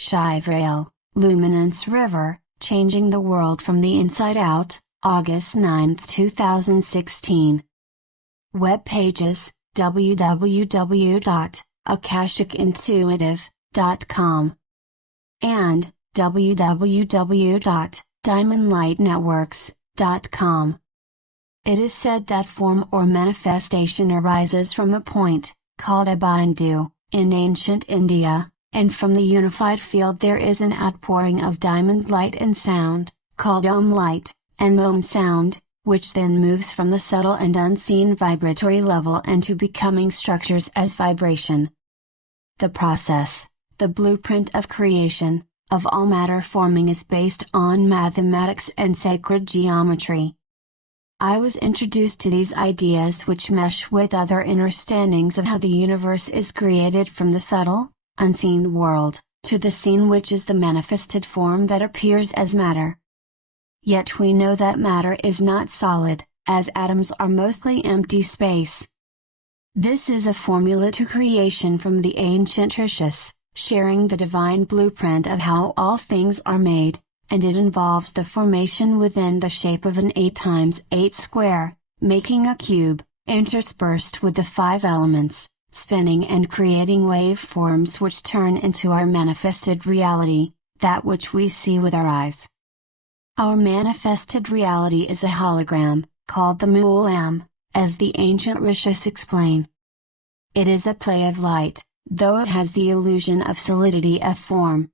Shivrael Luminance River, Changing the World from the Inside Out, August 9, 2016. Web pages, www.akashicintuitive.com and www.diamondlightnetworks.com. It is said that form or manifestation arises from a point, called a bindu, in ancient India, and from the unified field there is an outpouring of diamond light and sound, called Om light, and Om sound, which then moves from the subtle and unseen vibratory level into becoming structures as vibration. The process, the blueprint of creation, of all matter forming is based on mathematics and sacred geometry. I was introduced to these ideas which mesh with other understandings of how the universe is created from the subtle, unseen world, to the seen which is the manifested form that appears as matter. Yet we know that matter is not solid, as atoms are mostly empty space. This is a formula to creation from the ancient Rishis, sharing the divine blueprint of how all things are made, and it involves the formation within the shape of an 8x8 square, making a cube, interspersed with the 5 elements, spinning and creating waveforms which turn into our manifested reality, that which we see with our eyes. Our manifested reality is a hologram, called the Moolam, as the ancient Rishis explain. It is a play of light, though it has the illusion of solidity of form.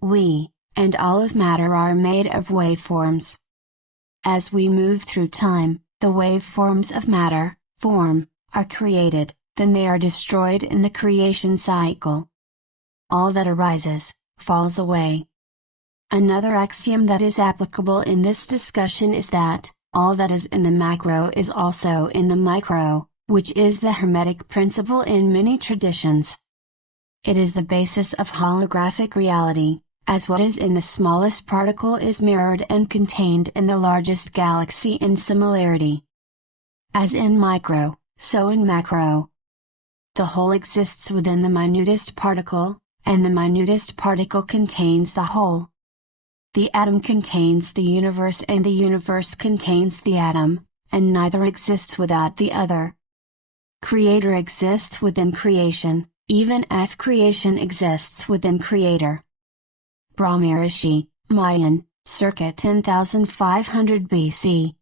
We, and all of matter are made of waveforms. As we move through time, the waveforms of matter, form, are created, then they are destroyed in the creation cycle. All that arises, falls away. Another axiom that is applicable in this discussion is that, all that is in the macro is also in the micro, which is the Hermetic principle in many traditions. It is the basis of holographic reality, as what is in the smallest particle is mirrored and contained in the largest galaxy in similarity. As in micro, so in macro. The whole exists within the minutest particle, and the minutest particle contains the whole. The atom contains the universe and the universe contains the atom, and neither exists without the other. Creator exists within creation, even as creation exists within Creator. Brahmarishi, Mayan, circa 10,500 BC.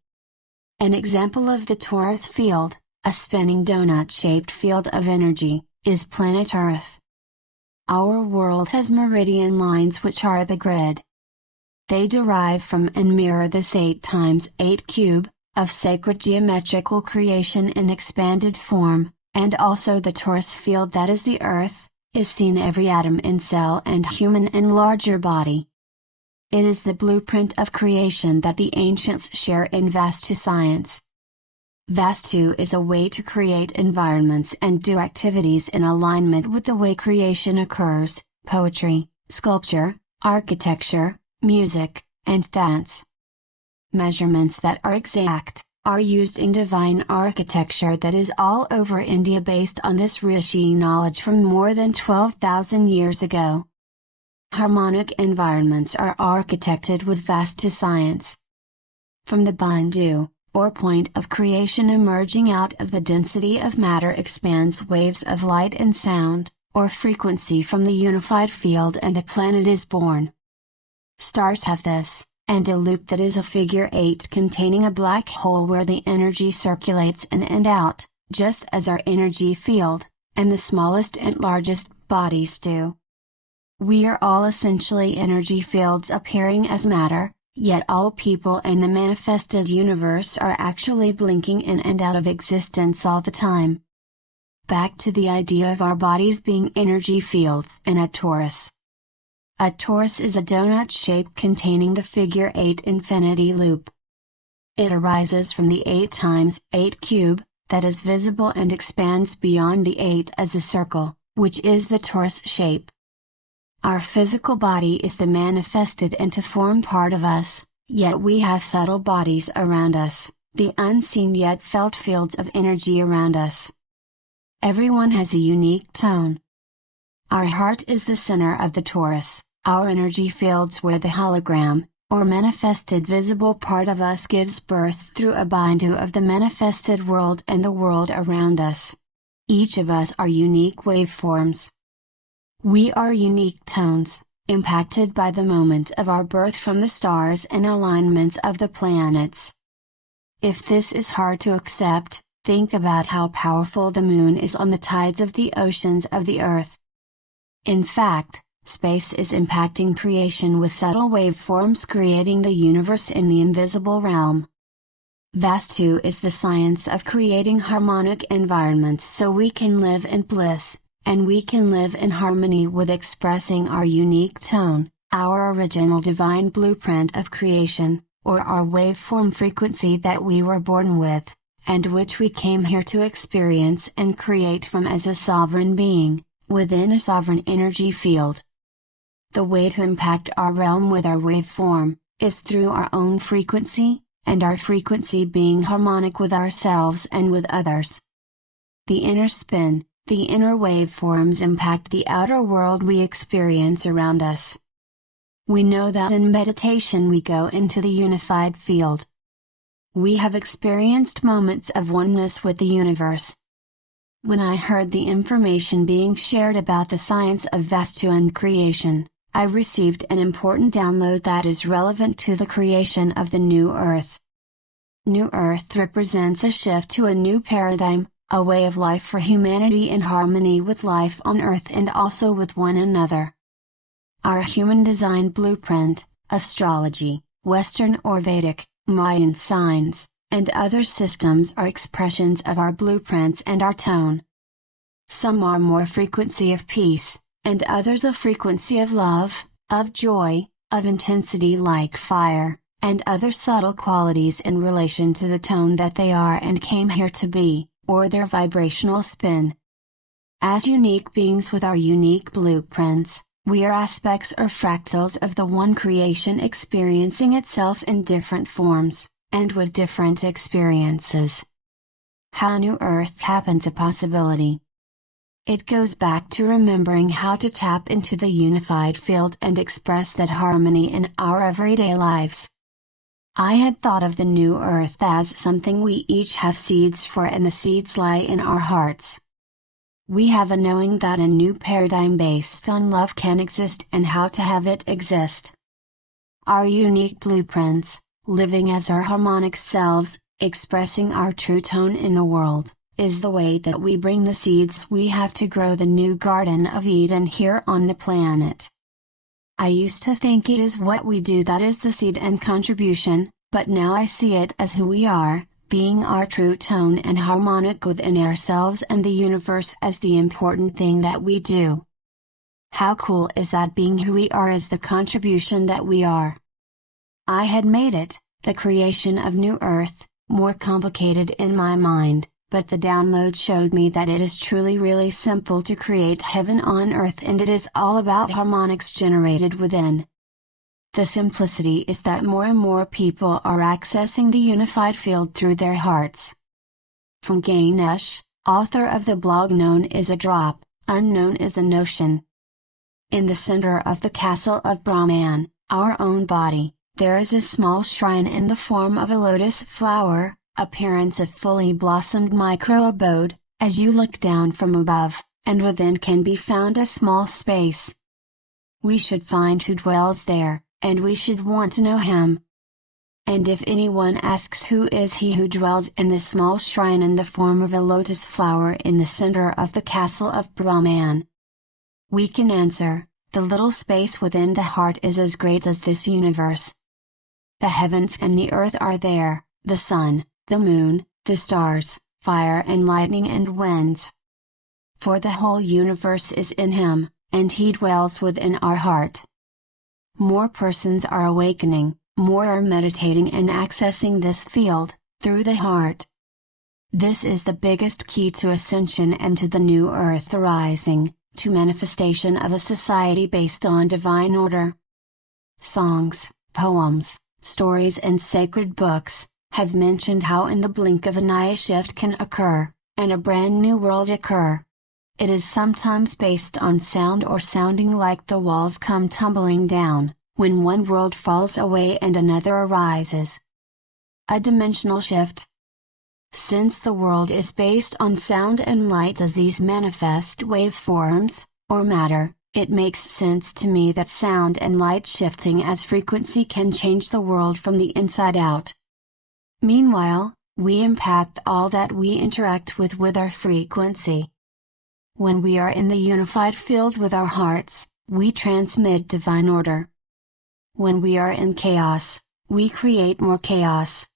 An example of the torus field, a spinning donut-shaped field of energy, is planet Earth. Our world has meridian lines which are the grid. They derive from and mirror this 8x8 cube, of sacred geometrical creation in expanded form, and also the torus field that is the Earth, is seen every atom in cell and human and larger body. It is the blueprint of creation that the ancients share in Vastu science. Vastu is a way to create environments and do activities in alignment with the way creation occurs, poetry, sculpture, architecture, music, and dance. Measurements that are exact, are used in divine architecture that is all over India based on this Rishi knowledge from more than 12,000 years ago. Harmonic environments are architected with Vastu science. From the bindu, or point of creation emerging out of the density of matter expands waves of light and sound, or frequency from the unified field and a planet is born. Stars have this, and a loop that is a figure 8 containing a black hole where the energy circulates in and out, just as our energy field, and the smallest and largest bodies do. We are all essentially energy fields appearing as matter, yet all people in the manifested universe are actually blinking in and out of existence all the time. Back to the idea of our bodies being energy fields in a torus. A torus is a donut shape containing the figure 8 infinity loop. It arises from the 8x8 cube, that is visible and expands beyond the 8 as a circle, which is the torus shape. Our physical body is the manifested into form part of us, yet we have subtle bodies around us, the unseen yet felt fields of energy around us. Everyone has a unique tone. Our heart is the center of the torus, our energy fields where the hologram, or manifested visible part of us gives birth through a bindu of the manifested world and the world around us. Each of us are unique waveforms. We are unique tones, impacted by the moment of our birth from the stars and alignments of the planets. If this is hard to accept, think about how powerful the moon is on the tides of the oceans of the earth. In fact, space is impacting creation with subtle waveforms creating the universe in the invisible realm. Vastu is the science of creating harmonic environments so we can live in bliss, and we can live in harmony with expressing our unique tone, our original divine blueprint of creation, or our waveform frequency that we were born with, and which we came here to experience and create from as a sovereign being, within a sovereign energy field. The way to impact our realm with our waveform, is through our own frequency, and our frequency being harmonic with ourselves and with others. The inner spin, the inner waveforms impact the outer world we experience around us. We know that in meditation we go into the unified field. We have experienced moments of oneness with the universe. When I heard the information being shared about the science of Vastu and creation, I received an important download that is relevant to the creation of the new Earth. New Earth represents a shift to a new paradigm, a way of life for humanity in harmony with life on Earth and also with one another. Our human design blueprint, astrology, Western or Vedic, Mayan signs, and other systems are expressions of our blueprints and our tone. Some are more frequency of peace, and others a frequency of love, of joy, of intensity like fire, and other subtle qualities in relation to the tone that they are and came here to be, or their vibrational spin. As unique beings with our unique blueprints, we are aspects or fractals of the one creation experiencing itself in different forms, and with different experiences. How New Earth happens a possibility. It goes back to remembering how to tap into the unified field and express that harmony in our everyday lives. I had thought of the new Earth as something we each have seeds for, and the seeds lie in our hearts. We have a knowing that a new paradigm based on love can exist and how to have it exist. Our unique blueprints, living as our harmonic selves, expressing our true tone in the world, is the way that we bring the seeds we have to grow the new Garden of Eden here on the planet. I used to think it is what we do that is the seed and contribution, but now I see it as who we are, being our true tone and harmonic within ourselves and the universe as the important thing that we do. How cool is that, being who we are is the contribution that we are? I had made it, the creation of New Earth, more complicated in my mind, but the download showed me that it is truly really simple to create heaven on earth, and it is all about harmonics generated within. The simplicity is that more and more people are accessing the unified field through their hearts. From Ganesh, author of the blog Known is a Drop, Unknown is a Notion. In the center of the castle of Brahman, our own body, there is a small shrine in the form of a lotus flower, appearance of fully blossomed micro-abode, as you look down from above, and within can be found a small space. We should find who dwells there, and we should want to know him. And if anyone asks who is he who dwells in the small shrine in the form of a lotus flower in the center of the castle of Brahman, we can answer, the little space within the heart is as great as this universe. The heavens and the earth are there, the sun, the moon, the stars, fire and lightning and winds. For the whole universe is in him, and he dwells within our heart. More persons are awakening, more are meditating and accessing this field, through the heart. This is the biggest key to ascension and to the new earth arising, to manifestation of a society based on divine order. Songs, poems, stories and sacred books, have mentioned how in the blink of an eye a shift can occur, and a brand new world occur. It is sometimes based on sound or sounding like the walls come tumbling down, when one world falls away and another arises. A dimensional shift. Since the world is based on sound and light as these manifest waveforms, or matter, it makes sense to me that sound and light shifting as frequency can change the world from the inside out. Meanwhile, we impact all that we interact with our frequency. When we are in the unified field with our hearts, we transmit divine order. When we are in chaos, we create more chaos.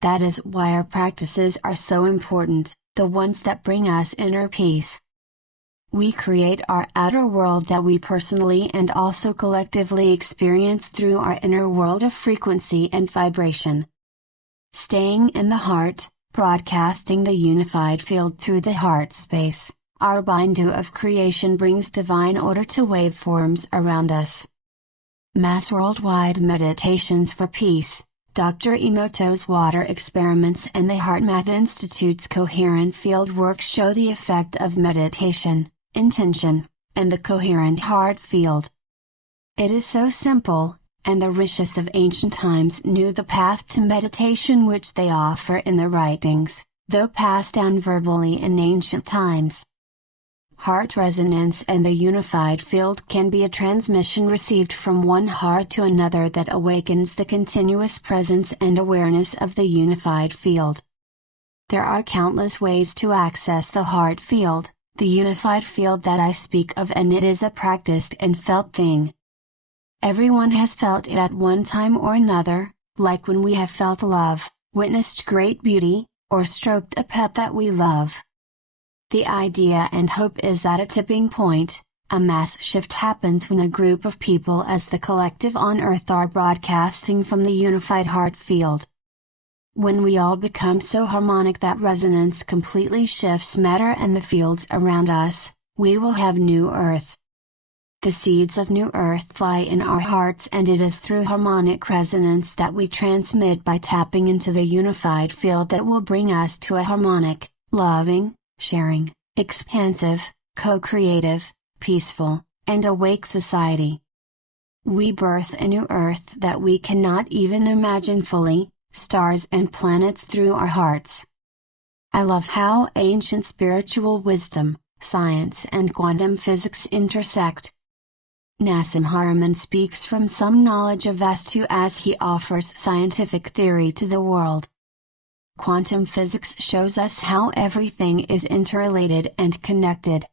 That is why our practices are so important, the ones that bring us inner peace. We create our outer world that we personally and also collectively experience through our inner world of frequency and vibration. Staying in the heart, broadcasting the unified field through the heart space, our bindu of creation brings divine order to waveforms around us. Mass worldwide meditations for peace. Dr. Emoto's water experiments and the HeartMath Institute's coherent field work show the effect of meditation, intention, and the coherent heart field. It is so simple, and the Rishis of ancient times knew the path to meditation which they offer in their writings, though passed down verbally in ancient times. Heart resonance and the unified field can be a transmission received from one heart to another that awakens the continuous presence and awareness of the unified field. There are countless ways to access the heart field, the unified field that I speak of, and it is a practiced and felt thing. Everyone has felt it at one time or another, like when we have felt love, witnessed great beauty, or stroked a pet that we love. The idea and hope is that a tipping point, a mass shift happens when a group of people as the collective on earth are broadcasting from the unified heart field. When we all become so harmonic that resonance completely shifts matter and the fields around us, we will have new earth. The seeds of new earth lie in our hearts, and it is through harmonic resonance that we transmit by tapping into the unified field that will bring us to a harmonic, loving, sharing, expansive, co-creative, peaceful, and awake society. We birth a new earth that we cannot even imagine fully, stars and planets through our hearts. I love how ancient spiritual wisdom, science and quantum physics intersect. Nassim Haramein speaks from some knowledge of Vastu as he offers scientific theory to the world. Quantum physics shows us how everything is interrelated and connected.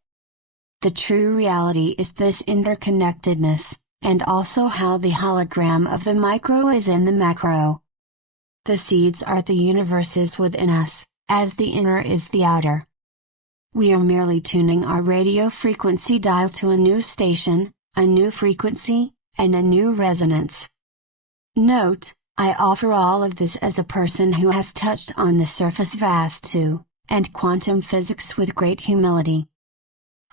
The true reality is this interconnectedness, and also how the hologram of the micro is in the macro. The seeds are the universes within us, as the inner is the outer. We are merely tuning our radio frequency dial to a new station, a new frequency, and a new resonance. Note, I offer all of this as a person who has touched on the surface Vastu, and quantum physics with great humility.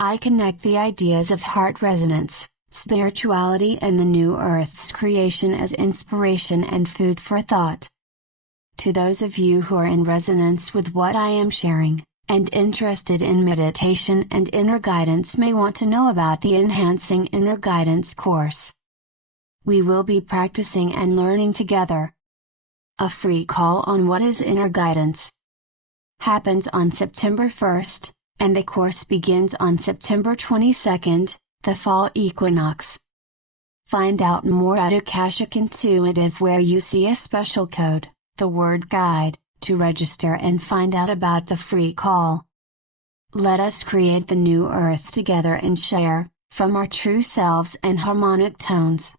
I connect the ideas of heart resonance, spirituality and the new earth's creation as inspiration and food for thought. To those of you who are in resonance with what I am sharing, and interested in meditation and inner guidance may want to know about the Enhancing Inner Guidance course. We will be practicing and learning together. A free call on what is inner guidance happens on September 1st, and the course begins on September 22nd, the fall equinox. Find out more at Akashic Intuitive, where you see a special code, the word guide, to register and find out about the free call. Let us create the new earth together and share, from our true selves and harmonic tones.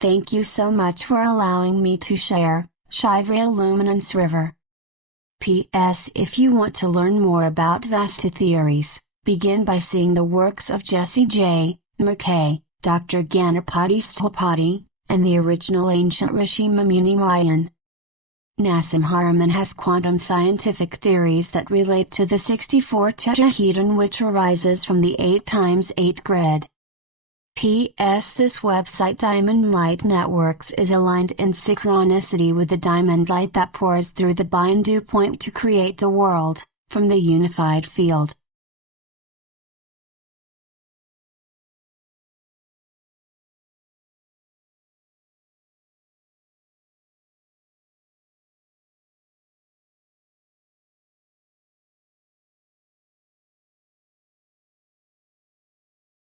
Thank you so much for allowing me to share, Shivrael Luminance River. P.S. If you want to learn more about Vastu theories, begin by seeing the works of Jesse J. McKay, Dr. Ganapati Sthapati, and the original ancient Rishi Muni Mayan. Nassim Haramein has quantum scientific theories that relate to the 64 tetrahedron which arises from the 8x8 grid. P.S. This website Diamond Light Networks is aligned in synchronicity with the diamond light that pours through the bindu point to create the world, from the unified field.